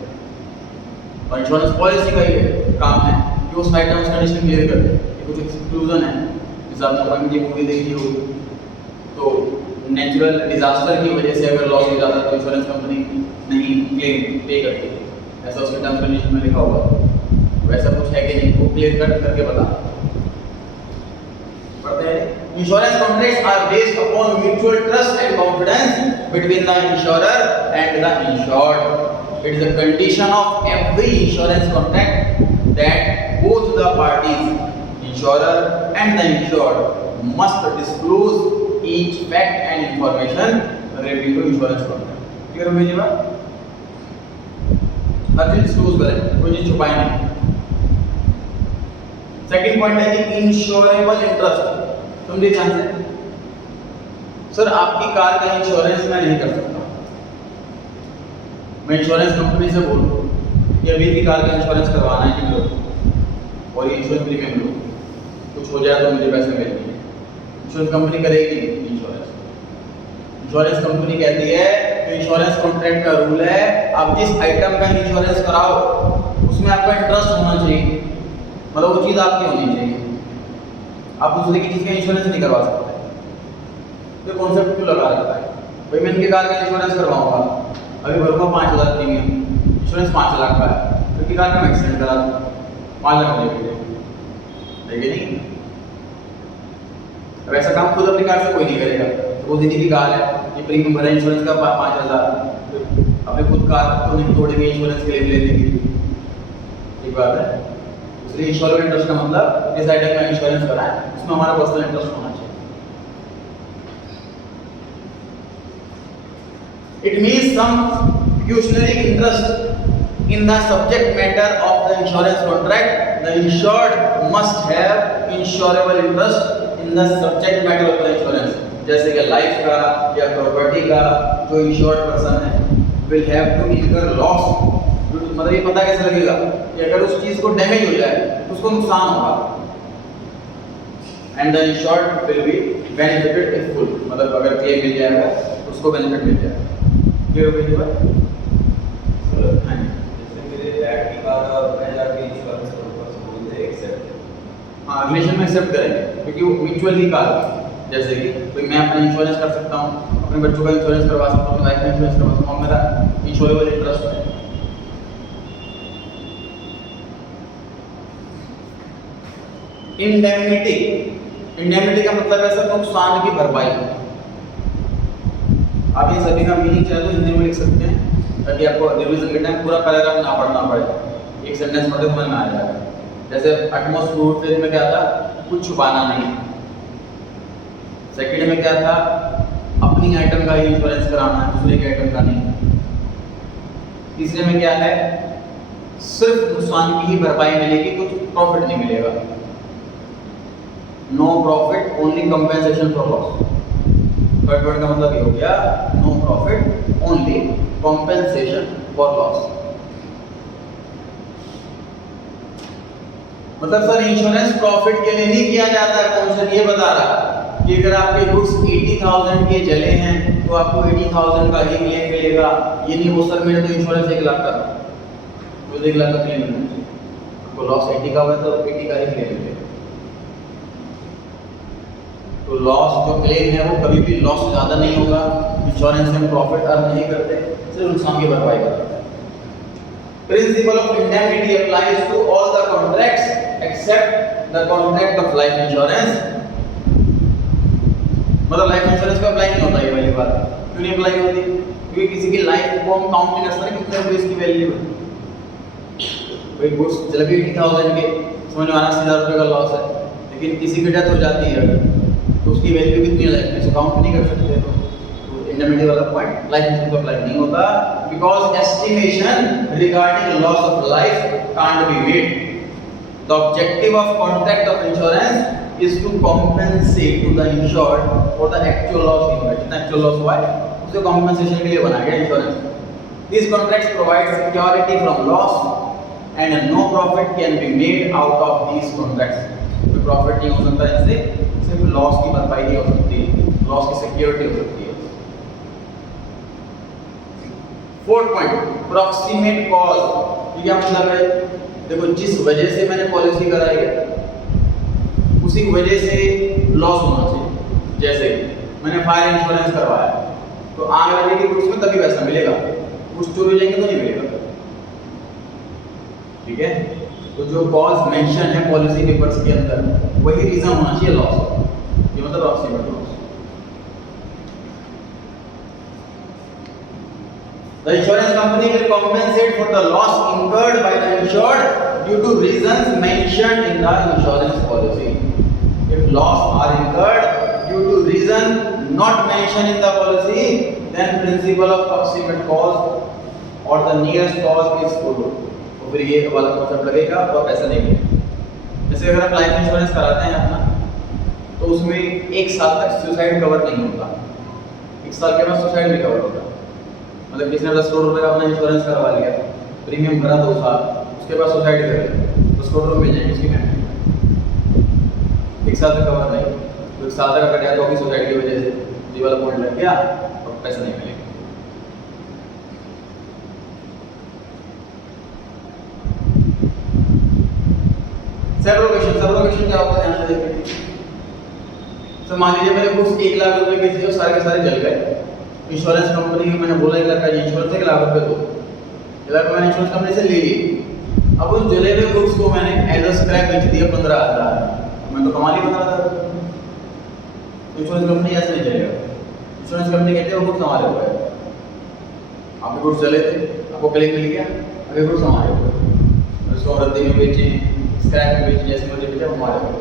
और इंश्योरेंस पॉलिसी का ये काम है कि उस आइटम्स कंडीशन क्लियर कर दे। कुछ एक्सक्लूजन है, जैसे आपने अपनी मूवी देखी होगी तो नेचुरल डिजास्टर की वजह से अगर लॉस हो जाता है तो इंश्योरेंस कंपनी नहीं क्लेम पे करती है, ऐसा उसके टर्म्स कंडीशन में लिखा हुआ है। वैसा कुछ है कि नहीं, वो क्लियर कट करके बता पढ़ते हैं। Insurance contracts are based upon mutual trust and confidence between the insurer and the insured. It is a condition of every insurance contract that both the parties, insurer and the insured, must disclose each fact and information relating to insurance contract. Clear हो गई जी बात? हर चीज डिस्क्लोज करें, कोई चीज छुपाए नहीं। सेकंड पॉइंट है कि इंश्योरेबल इंटरेस्ट। समझिए ध्यान से, सर आपकी कार का इंश्योरेंस मैं नहीं कर सकता, मैं इंश्योरेंस कंपनी से बोलूं कि अभी की कार का इंश्योरेंस करवाना है कि मेरे को, और ये इंश्योरेंस प्रीमियम लो, कुछ हो जाए तो मुझे पैसे मिलेंगे। इंश्योरेंस कंपनी करेगी इंश्योरेंस। इंश्योरेंस कंपनी कहती है कि इंश्योरेंस कॉन्ट्रैक्ट का रूल है आप जिस आइटम का इंश्योरेंस कराओ उसमें आपका इंटरेस्ट होना चाहिए, मतलब वो चीज़ आपकी होनी चाहिए। आप दूसरे की चीज़ का इंश्योरेंस नहीं करवा सकते। तो कॉन्सेप्ट क्यों लगा रखा है? भाई मैं इनके कार का इंश्योरेंस करवाऊंगा, अभी भरूंगा 5,000 प्रीमियम, इंश्योरेंस 5 लाख का है, क्योंकि कार का मैं एक्सीडेंट करा दूँ 5 लाख हो जाएगी, नहीं। अब ऐसा काम खुद अपनी कार से कोई नहीं करेगा। वो दीदी की कार है, ये प्रीमियम भरा इंश्योरेंस का 5,000, अपने खुद कार को नहीं तोड़ेंगे इंश्योरेंस क्लेम लेने के लिए, ठीक बात है। इसलिए इंश्योरेबल इंटरेस्ट का मतलब जिस आइटम का इंश्योरेंस करा है उसमें हमारा पर्सनल इंटरेस्ट होना चाहिए। It means some pecuniary interest in the subject matter of the insurance contract. The insured must have insurable interest in the subject matter of the insurance. जैसे कि लाइफ का या प्रॉपर्टी का जो इंश्योर्ड पर्सन है will have to incur loss. मतलब ये पता कैसे लगेगा कि अगर उस चीज को डैमेज हो जाए तो उसको नुकसान होगा। And the insured will be benefited in full, मतलब अगर क्लेम मिल जाएगा तो उसको बेनिफिट मिल जाएगा। क्लियर हो गई बात? हाँ जी। जैसे मेरे डैड की कार और मैं जाके इंश्योरेंस करूँगा तो बोलते एक्सेप्ट। हाँ, रिलेशन में एक्सेप्ट करेंगे क्योंकि वो म्यूचुअल ही कार है। जैसे कि कोई मैं अपना इंश्योरेंस कर सकता हूँ, अपने बच्चों का इंश्योरेंस करवा सकता हूँ, अपनी वाइफ का इंश्योरेंस करवा सकता हूँ, मेरा इंश्योरेबल इंटरेस्ट है। इंडेमनिटी, इंडेमनिटी का मतलब है सर नुकसान की भरपाई। आप ये सभी का मीनिंग चाहे तो हिंदी में लिख सकते हैं ताकि आपको रिवीजन के टाइम पूरा पैराग्राफ ना पढ़ना पड़े, एक सेंटेंस पढ़ते समझ में आ जाएगा। जैसे अटमोस्ट फ्रूट फेज में क्या था, कुछ छुपाना नहीं। सेकंड में क्या था, अपनी आइटम का ही इंश्योरेंस कराना है, दूसरे के आइटम का नहीं। तीसरे में क्या है, सिर्फ नुकसान की ही भरपाई मिलेगी, कुछ प्रॉफिट नहीं मिलेगा। No profit only compensation for loss. Third point का मतलब ये हो गया, no profit only compensation for loss. मतलब सर इंश्योरेंस प्रॉफिट के लिए नहीं किया जाता है, कौन ये बता रहा कि अगर आपके गुड्स 80,000 के जले हैं तो आपको 80,000 का ही क्लेम मिलेगा। ये नहीं वो सर मेरे तो इंश्योरेंस 1 लाख का, मुझे 1 लाख का क्लेम मिलना चाहिए, आपको लॉस 80 का हुआ तो 80 का ही क्लेम मिलेगा। तो लॉस जो क्लेम है वो कभी भी लॉस ज़्यादा नहीं होगा। इंश्योरेंस में प्रॉफिट अर्न नहीं करते, सिर्फ नुकसान की भरपाई करते हैं। Principle of indemnity applies to all the contracts except the contract of life insurance. मतलब लाइफ इंश्योरेंस को अप्लाई नहीं होता, ये वाली बात क्यों नहीं अप्लाई होती? क्योंकि किसी की लाइफ को हम काउंट नहीं कर सकते कितने रुपए इसकी वैल्यू है। भाई गुड्स चल गए 80,000 के, समझ में 80,000 रुपये का लॉस है, लेकिन किसी की डेथ हो जाती है तो उसकी वैल्यू कितनी है लाइफ में, इसको काउंट नहीं कर सकते। तो इंडेमनिटी वाला पॉइंट लाइफ इंश्योरेंस को अप्लाई नहीं होता, because estimation regarding loss of life can't be made. The objective of contract of insurance is to compensate to the insured for the actual loss incurred। जितना actual loss हुआ है उसे compensation के लिए बनाया गया insurance. These contracts provide security from loss and no profit can be made out of these contracts। कोई प्रॉफिट नहीं हो सकता इनसे, सिर्फ लॉस की भरपाई ही हो सकती है, लॉस की सिक्योरिटी हो सकती है। Fourth point, proximate cause. ये क्या मतलब है? देखो जिस वजह से मैंने पॉलिसी कराई है उसी वजह से लॉस होना चाहिए। जैसे मैंने फायर इंश्योरेंस करवाया तो आग लगेगी तो उसमें तभी पैसा मिलेगा, कुछ चोरी लेंगे तो नहीं मिलेगा। ठीक है, तो जो कॉज मेंशन है पॉलिसी पेपर्स के अंदर वही रीजन होना चाहिए लॉस। ये मतलब proximate loss. The insurance company will compensate for the loss incurred by the insured due to reasons mentioned in the insurance policy. If loss are incurred due to reason not mentioned in the policy, then principle of proximate cause or the nearest cause is followed। तो फिर ये वाला कॉन्सेप्ट लगेगा तो पैसा नहीं मिलेगा। जैसे अगर आप लाइफ इंश्योरेंस कराते हैं अपना तो उसमें 1 साल तक सुसाइड कवर नहीं होता, 1 साल के बाद सुसाइड भी कवर होता। मतलब किसी ने 10 करोड़ रुपए का अपना इंश्योरेंस करवा लिया, प्रीमियम भरा 2 साल, उसके बाद सुसाइड कर लिया, 10 करोड़ रुपए मिल जाएंगे उसकी फैमिली। 1 साल तक कवर नहीं, तो 1 साल तक अगर डेथ होगी सुसाइड की वजह से, ये वाला पॉइंट लग गया और पैसा नहीं मिलेगा। सब्रोगेशन क्या होता है ध्यान से देखिए। तो मान लीजिए मेरे कुछ 1 लाख रुपए के थे, सारे के सारे जल गए। इंश्योरेंस कंपनी मैंने बोला 1 लाख का इंश्योरेंस, 1 लाख रुपए दो, 1 लाख मैंने इंश्योरेंस कंपनी से ले ली। अब उन जले हुए गुड्स को मैंने एज अ स्क्रैप बेच दिया 15,000, मैं तो कमा ली 15,000। इंश्योरेंस कंपनी ऐसे नहीं चलेगा। इंश्योरेंस कंपनी कहते हैं वो गुड्स हमारे हुए, आपके गुड्स चले थे, आपको क्लेम मिल गया, अगर गुड्स हमारे हुए, उसको रद्दी में बेचे, स्क्रैप में बेचे, जैसे मुझे बेचा हमारे हुए।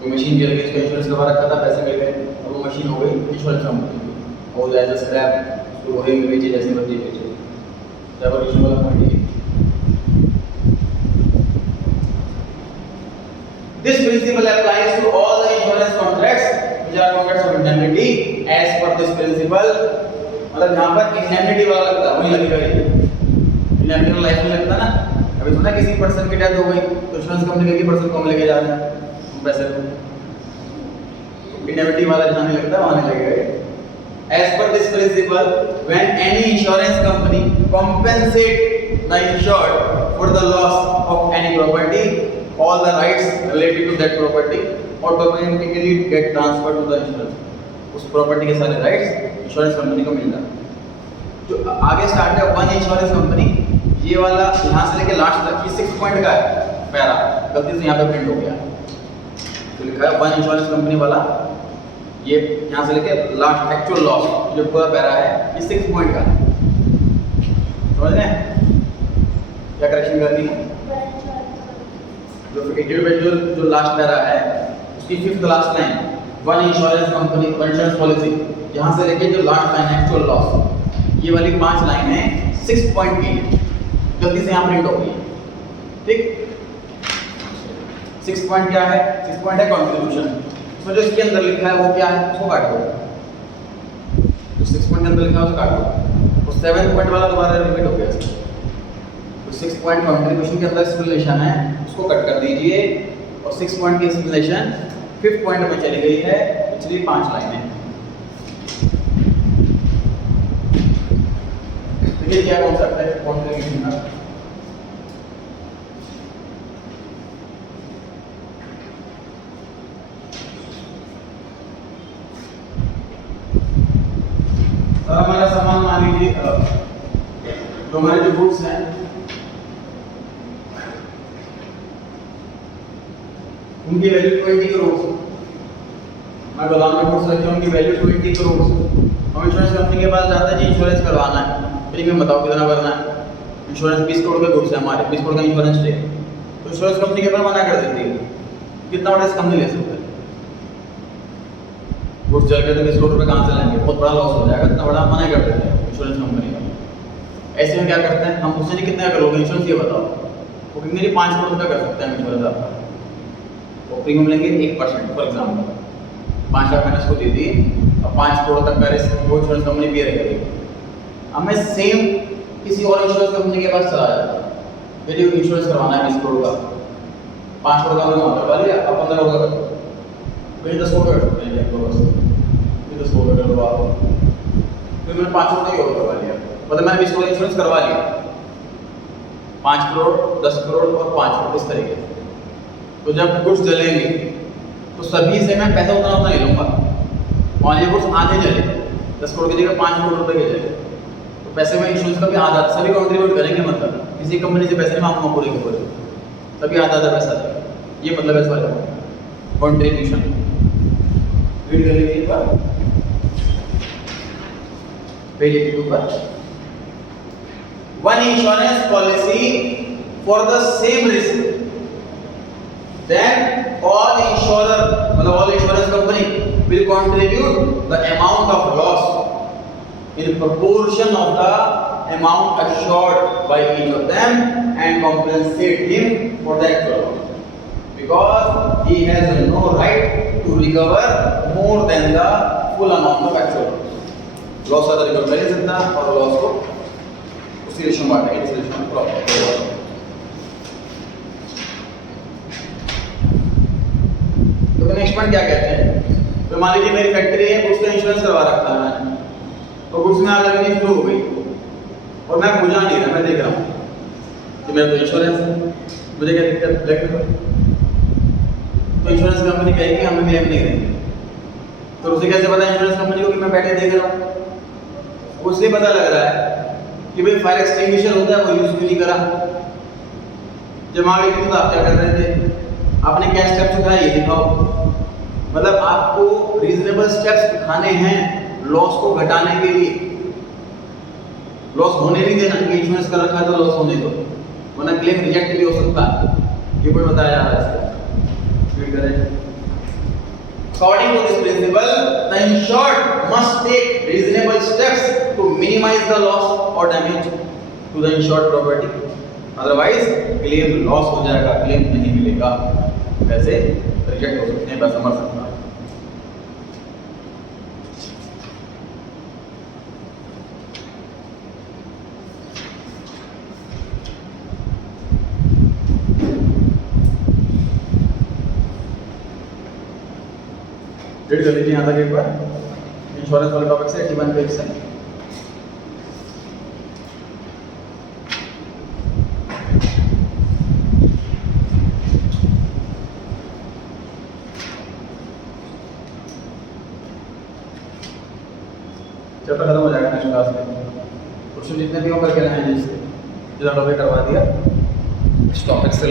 कोई मशीन जल गई, उसका इंश्योरेंस करवा रखा था, पैसे मिल गए, अब वो मशीन हो गई इंश्योरेंस कंपनी की, और एज अ स्क्रैप उसको वही में बेचे जैसे मर्जी बेचे। सब्रोगेशन वाला पॉइंट है। This principle applies to all the insurance contracts which are contracts of indemnity as per this principle। मतलब यहाँ पर indemnity वाला लगता है, वही लगेगा ये। indemnity वाला लाइफ में लगता है ना, अभी थोड़ा किसी पर्सन की डेथ हो गई तो इंश्योरेंस कंपनी कहेगी पर्सन को हम लेके जा रहे हैं, पैसे दो। इनएबिलिटी वाला जहाँ नहीं लगता वहाँ नहीं लगेगा। As per this principle, when any insurance company compensate the insured for the loss of any property, all the rights related to that property automatically get transferred to the insurance. उस प्रॉपर्टी के सारे राइट्स इंश्योरेंस कंपनी को मिल जाते हैं। जो आगे स्टार्ट है वन इंश्योरेंस कंपनी, ये वाला यहाँ से लेके लास्ट तक ये 6 पॉइंट का है पैरा, गलती से यहाँ पे प्रिंट हो गया तो लिखा है वन इंश्योरेंस कंपनी वाला, ये यहाँ से लेके लास्ट एक्चुअल लॉस जो पूरा पैरा है ये 6 पॉइंट का है। समझ रहे हैं क्या करेक्शन करनी है? जो लास्ट पैरा है उसकी 5th last line one insurance company insurance policy, यहाँ से लेके जो लास्ट लाइन एक्चुअल लॉस, ये वाली 5 लाइनें 6 पॉइंट की है, गलती से यहाँ प्रिंट हो गई है। ठीक, 6 पॉइंट क्या है? 6 पॉइंट है कंट्रीब्यूशन। तो जो इसके अंदर लिखा है वो क्या है, उसको काट दो। जो 6 पॉइंट के अंदर लिखा है उसको काट दो। और 7 पॉइंट वाला दोबारा रिपीट हो गया। तो 6 पॉइंट कंट्रीब्यूशन के अंदर एक्सप्लेनेशन है, उसको कट कर दीजिए। और 6 पॉइंट की एक्सप्लेनेशन 5th पॉइंट में चली गई है, पिछली 5 लाइनें। देखिए क्या कॉन्सेप्ट है कंट्रीब्यूशन का। हमारा सामान मान लीजिए जो हमारे जो गुड्स हैं उनकी वैल्यू 20 करोड़। मैं गोदाम में गुड्स रखे उनकी वैल्यू 20 करोड़। हम इंश्योरेंस कंपनी के पास जाते हैं जी इंश्योरेंस करवाना है, प्रीमियम बताओ कितना भरना है। इंश्योरेंस 20 करोड़ के गुड्स है हमारे, 20 करोड़ का इंश्योरेंस है। तो इंश्योरेंस कंपनी के पास मना कर देती है, कितना बड़ा रिस्क हम नहीं ले सकते। गुड्स चल गए तो 20 करोड़ रुपए कहाँ से लाएंगे, बहुत बड़ा लॉस हो जाएगा, इतना बड़ा मना कर देते हैं इंश्योरेंस कंपनी का। ऐसे में क्या करते हैं हम, उससे नहीं कितना करोगे इंश्योरेंस ये बताओ, वो कि मेरी 5 करोड़ रुपये कर सकते हैं इंश्योरेंस आपका। वो प्रीमियम लेंगे 1% फॉर एग्जाम्पल, 5 लाख मैंने उसको दे दी, अब 5 करोड़ तक का रिस्क वो इंश्योरेंस कंपनी बियर करेगी। अब मैं सेम किसी और इंश्योरेंस कंपनी के पास चला जाता, मेरे इंश्योरेंस करवाना है 20 करोड़ का, 5 करोड़ का मैंने वहाँ करवा लिया, अब 15 करोड़ का कर दो, फिर 10 करोड़ कर सकते हैं, 10 करोड़ कर दो आप, फिर मैंने 5 करोड़ का करवा लिया, मतलब मैंने 20 करोड़ इंश्योरेंस करवा लिया, 5 करोड़ 10 करोड़ और 5 करोड़ इस तरीके से। तो जब गुड्स जलेंगे तो सभी से मैं पैसा उतना नहीं लूँगा, मान लीजिए गुड्स आधे जले, 10 करोड़ की जगह 5 करोड़ रुपए के जले, तो पैसे में इंश्योरेंस का भी आधा सभी कंट्रीब्यूट करेंगे, मतलब किसी कंपनी से पैसे नहीं मांगूंगा पूरे के पूरे, सभी आधा आधा पैसा देगा, ये मतलब है इसका कंट्रीब्यूशन। रीड कर लीजिए एक बार पेज 82 पर। One insurance policy for the same risk, then all insurer मतलब all insurance company will contribute the amount of loss in proportion of the amount assured by each of them and compensate him for the actual loss, because he has no right to recover more than the full amount of actual loss. Loss का रिकवर कर नहीं सकता और लॉस को उसी रेशो में बांटेंगे जिस रेशो में प्रॉफिट। तो नेक्स्ट पॉइंट क्या कहते हैं, तो मान लीजिए मेरी फैक्ट्री है, गुड्स का इंश्योरेंस करवा रखा है मैंने, तो गुड्स में आग लगनी शुरू हो गई और मैं बुझा नहीं रहा, मैं देख रहा हूँ कि मेरा तो इंश्योरेंस है, मुझे क्या दिक्कत लग रही है, तो इंश्योरेंस कंपनी कहेगी हमें क्लेम नहीं देंगे। तो उसे कैसे पता इंश्योरेंस कंपनी को कि मैं बैठे देख रहा हूँ, उससे पता लग रहा है कि भाई फायर एक्सटिंग्विशर होता है वो यूज क्यों नहीं करा। जब आग लगी तो आप क्या कर रहे थे, आपने क्या स्टेप्स उठाए ये दिखाओ, मतलब आपको रीजनेबल स्टेप्स उठाने हैं लॉस को घटाने के लिए, लॉस होने नहीं देना कि इंश्योरेंस कर रखा है तो लॉस होने दो, वरना क्लेम रिजेक्ट भी हो सकता है। ये भी बताया जा रहा है इसका, रीड करें। According to this principle, the insured must take reasonable steps to minimize the loss or damage to the insured property. Otherwise, claim loss हो जाएगा, claim नहीं मिलेगा, पैसे रिजेक्ट हो सकते हैं, पैसा मर सकता है। रीड कर लीजिए यहाँ तक एक बार। इंश्योरेंस वाले टॉपिक से 81 पेज से। चैप्टर खत्म हो जाएगा नेक्स्ट क्लास में। क्वेश्चन जितने भी हो करके लाएंगे, जिससे जो टॉपिक करवा दिया इस टॉपिक से